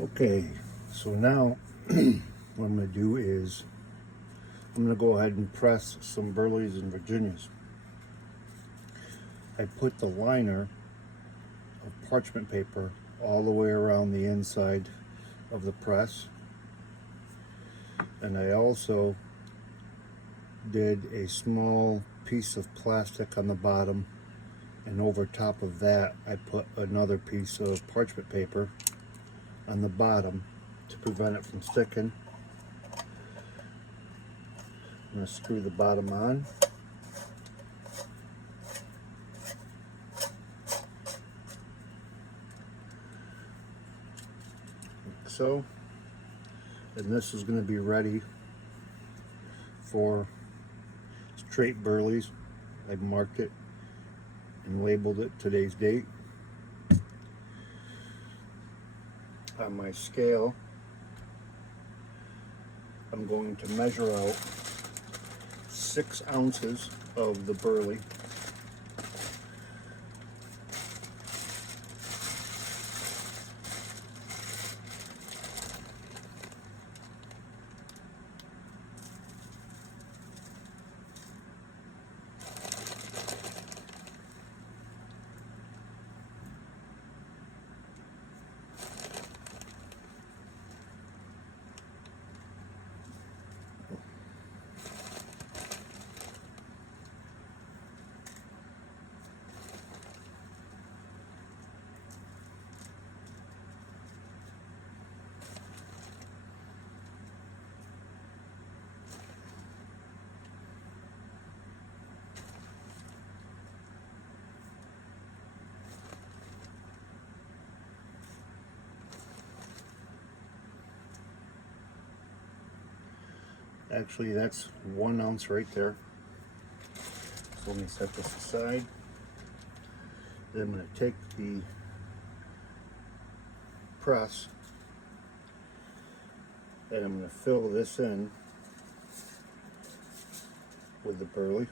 Okay, so now what I'm going to do is I'm going to go ahead and press some Burleys and Virginias. I put the liner of parchment paper all the way around the inside of the press, and I also did a small piece of plastic on the bottom, and over top of that I put another piece of parchment paper on the bottom to prevent it from sticking. I'm going to screw the bottom on. Like so. And this is going to be ready for straight Burleys. I marked it and labeled it today's date. On my scale, I'm going to measure out 6 ounces of the Burley. Actually, that's 1 ounce right there. So let me set this aside. Then I'm going to take the press and I'm going to fill this in with the Burley.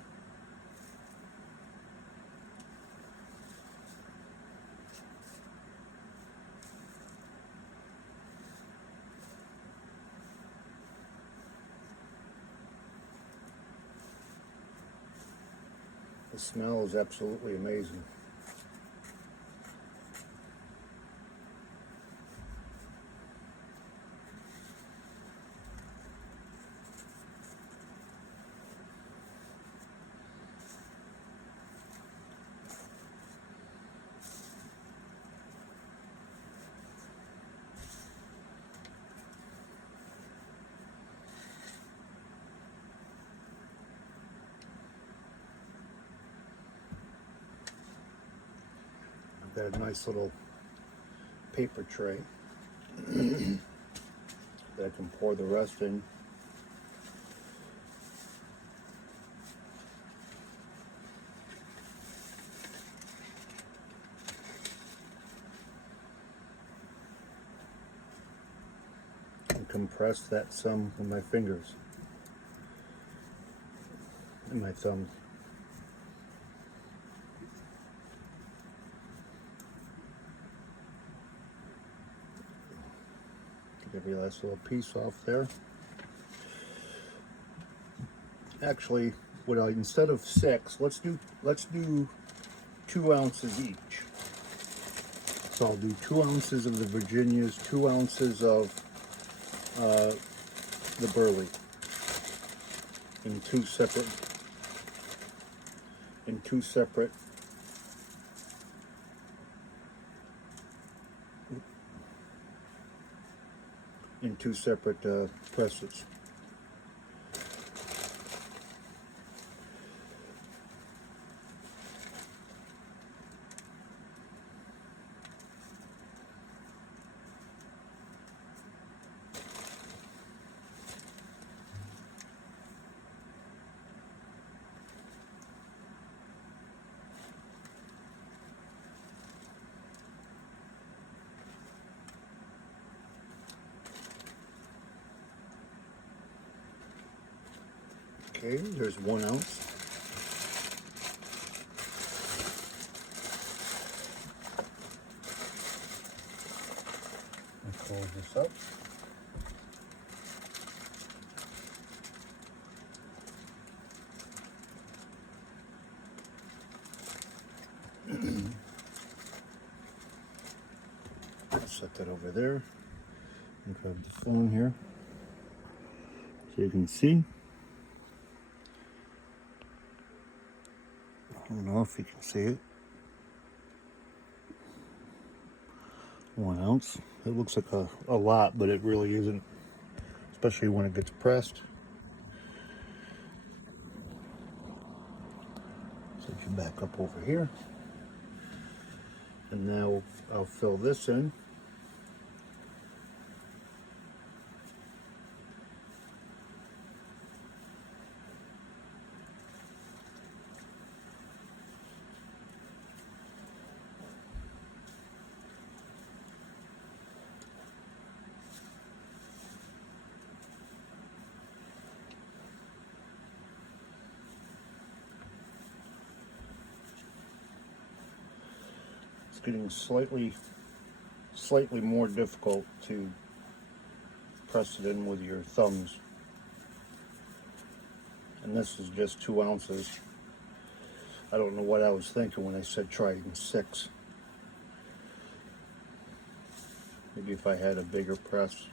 The smell is absolutely amazing. I've got a nice little paper tray that I can pour the rest in. And compress that some with my fingers and my thumbs. Get every last little piece off there. Actually, instead of 6, let's do 2 ounces each. So I'll do 2 ounces of the Virginias, 2 ounces of the Burley in two separate presses. Okay, there's 1 ounce. close this up. Set that over there and grab the phone here so you can see. I don't know if you can see it. 1 ounce. It looks like a lot, but it really isn't, especially when it gets pressed. Set you back up over here. And now I'll fill this in. It's getting slightly more difficult to press it in with your thumbs. And this is just 2 ounces. I don't know what I was thinking when I said try in 6. Maybe if I had a bigger press,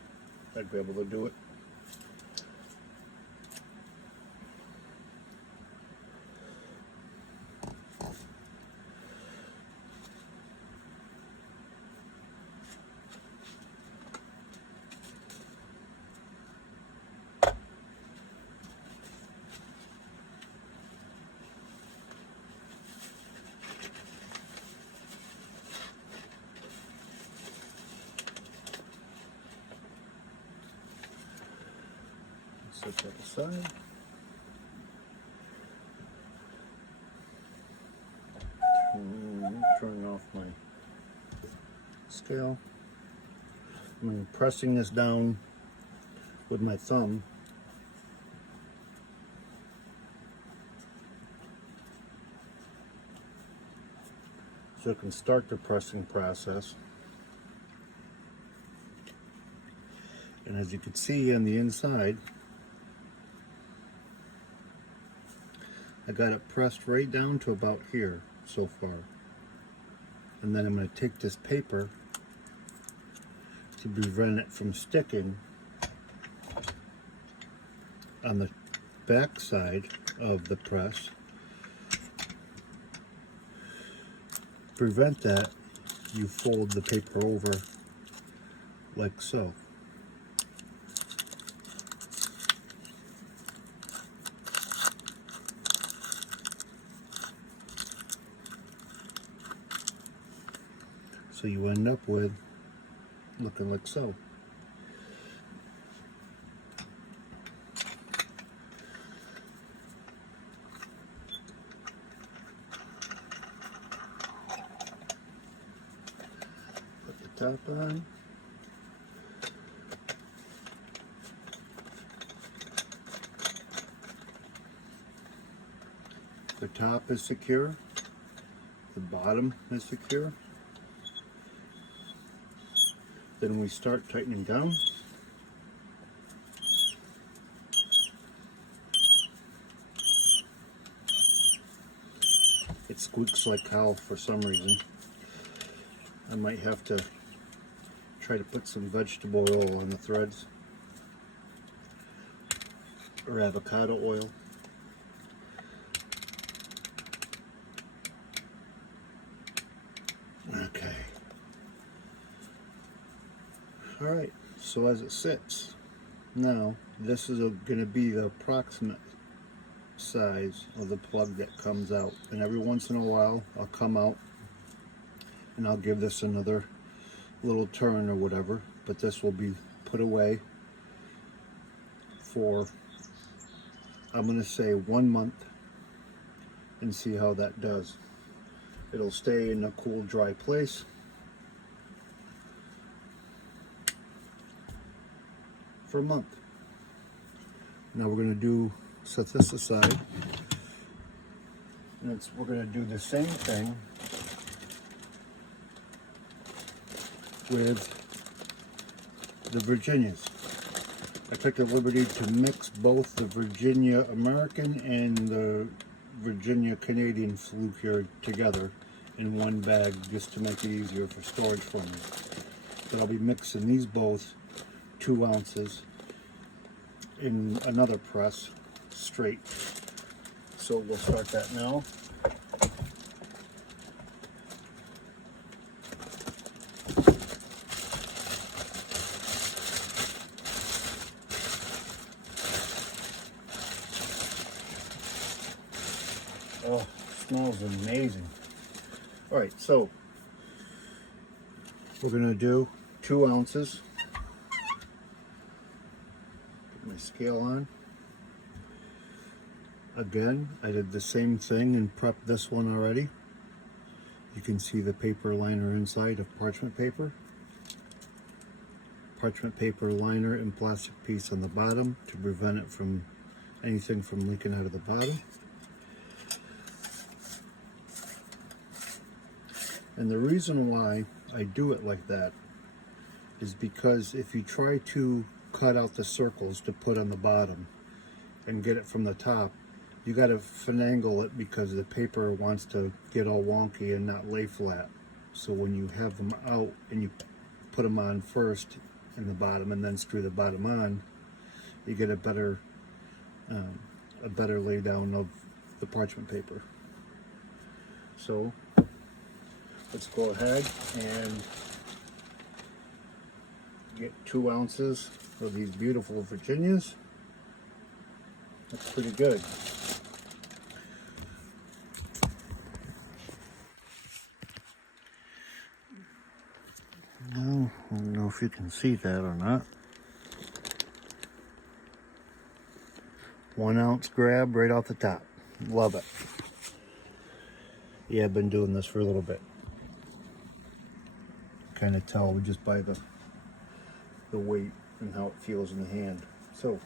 I'd be able to do it. Set that aside. Turning off my scale. I'm pressing this down with my thumb. So it can start the pressing process. And as you can see on the inside, I got it pressed right down to about here so far. And then I'm going to take this paper to prevent it from sticking on the back side of the press. Prevent that, you fold the paper over like so. So you end up with looking like so. Put the top on. The top is secure. The bottom is secure. Then we start tightening down. It squeaks like hell for some reason. I might have to try to put some vegetable oil on the threads, or avocado oil. Okay. Alright, so as it sits, now this is going to be the approximate size of the plug that comes out. And every once in a while I'll come out and I'll give this another little turn or whatever, but this will be put away for, I'm going to say, 1 month, and see how that does. It'll stay in a cool, dry place. For a month. Now we're going to set this aside, and we're going to do the same thing with the Virginias. I took the liberty to mix both the Virginia American and the Virginia Canadian flue-cured together in one bag just to make it easier for storage for me. But I'll be mixing these both 2 ounces in another press straight. So we'll start that now. Oh, smells amazing. All right, so we're gonna do 2 ounces. Put my scale on. Again, I did the same thing and prepped this one already. You can see the paper liner inside of parchment paper. Parchment paper liner and plastic piece on the bottom to prevent it from anything from leaking out of the bottom. And the reason why I do it like that is because if you try to cut out the circles to put on the bottom and get it from the top, you got to finagle it because the paper wants to get all wonky and not lay flat. So when you have them out and you put them on first in the bottom and then screw the bottom on, you get a better lay down of the parchment paper. So let's go ahead and get 2 ounces of these beautiful Virginias. That's pretty good. Now, I don't know if you can see that or not. 1 ounce grab right off the top. Love it. Yeah, I've been doing this for a little bit. Kind of tell just by the weight and how it feels in the hand. So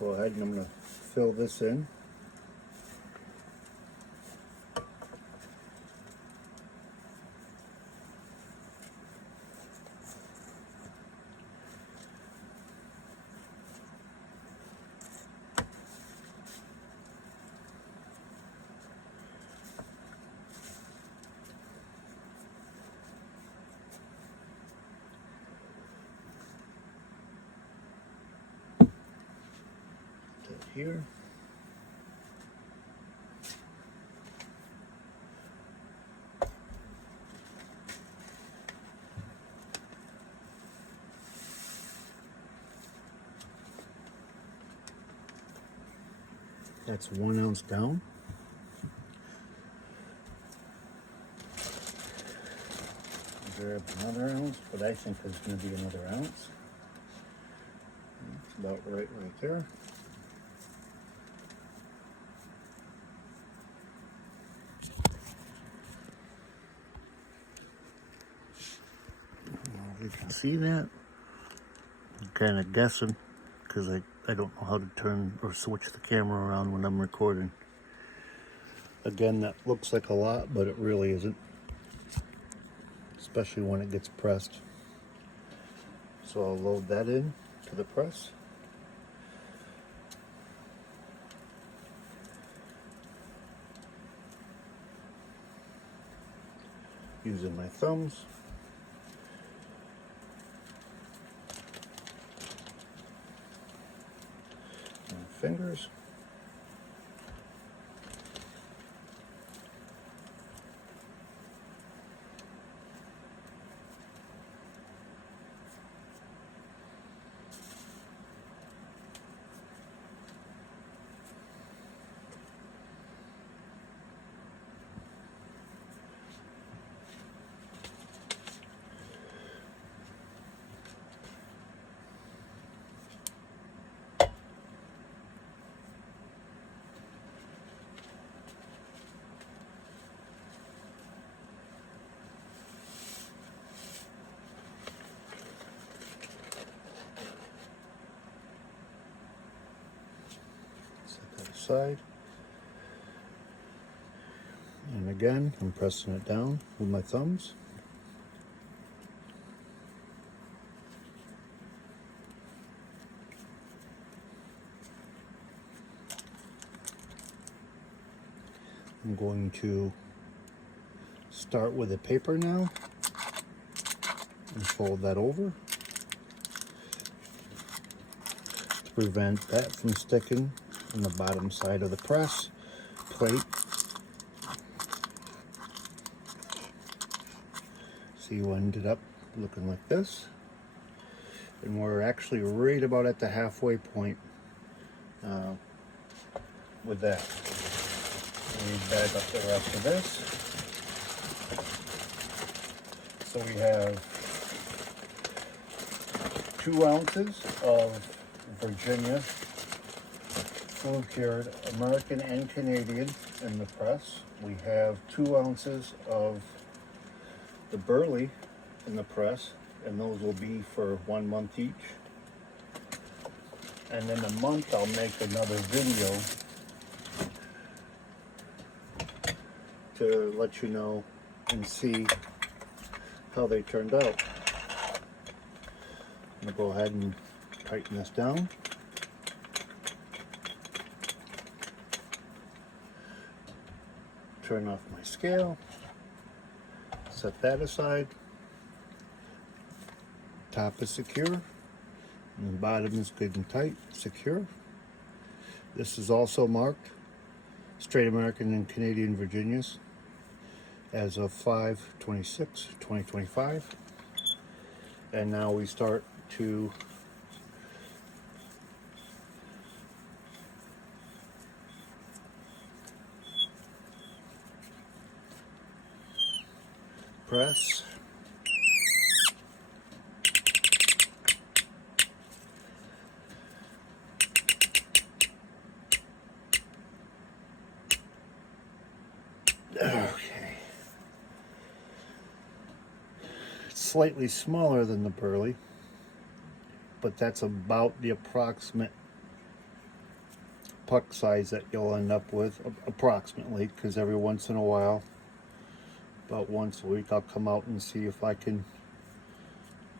go ahead and I'm going to fill this in. Here. That's 1 ounce down. Grab another ounce, but I think there's going to be another ounce. That's about right there. You can see that. I'm kind of guessing because I don't know how to turn or switch the camera around when I'm recording. Again, that looks like a lot, but it really isn't, especially when it gets pressed. So I'll load that in to the press. Using my thumbs. Fingers. Side, and again I'm pressing it down with my thumbs. I'm going to start with a paper now and fold that over to prevent that from sticking on the bottom side of the press plate. See, you ended up looking like this, and we're actually right about at the halfway point with that. We bag up the rest of this. So we have 2 ounces of Virginia full cured American and Canadian in the press. We have 2 ounces of the Burley in the press, and those will be for 1 month each. And in a month I'll make another video to let you know and see how they turned out. I'm going to go ahead and tighten this down. Turn off my scale. Set that aside. Top is secure, and the bottom is good and tight, secure. This is also marked straight American and Canadian Virginias as of 5/26/2025. And now we start to press. Okay. It's slightly smaller than the Burley, but that's about the approximate puck size that you'll end up with, approximately, because every once in a while, about once a week, I'll come out and see if I can,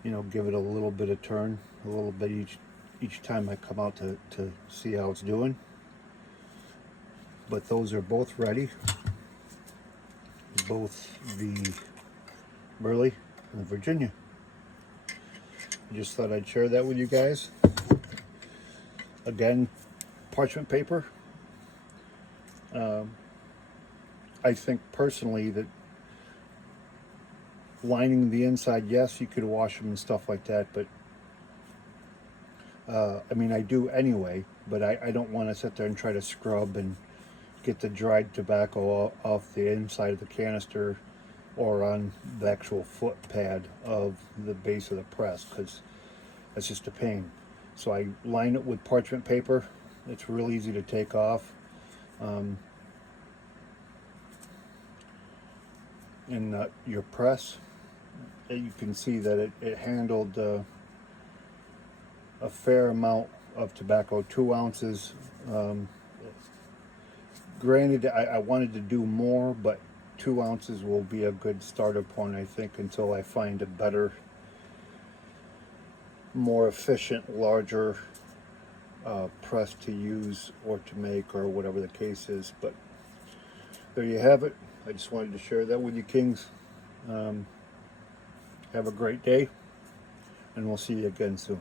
give it a little bit of turn, a little bit each time I come out to see how it's doing. But those are both ready. Both the Burley and the Virginia. I just thought I'd share that with you guys. Again, parchment paper. I think personally that lining the inside, yes, you could wash them and stuff like that, but I mean, I do anyway, but I don't want to sit there and try to scrub and get the dried tobacco off the inside of the canister or on the actual foot pad of the base of the press, because that's just a pain. So I line it with parchment paper. It's real easy to take off. In your press, you can see that it handled a fair amount of tobacco, 2 ounces. Granted, I wanted to do more, but 2 ounces will be a good starter point, I think, until I find a better, more efficient, larger press to use or to make, or whatever the case is. But there you have it. I just wanted to share that with you, Kings. Have a great day, and we'll see you again soon.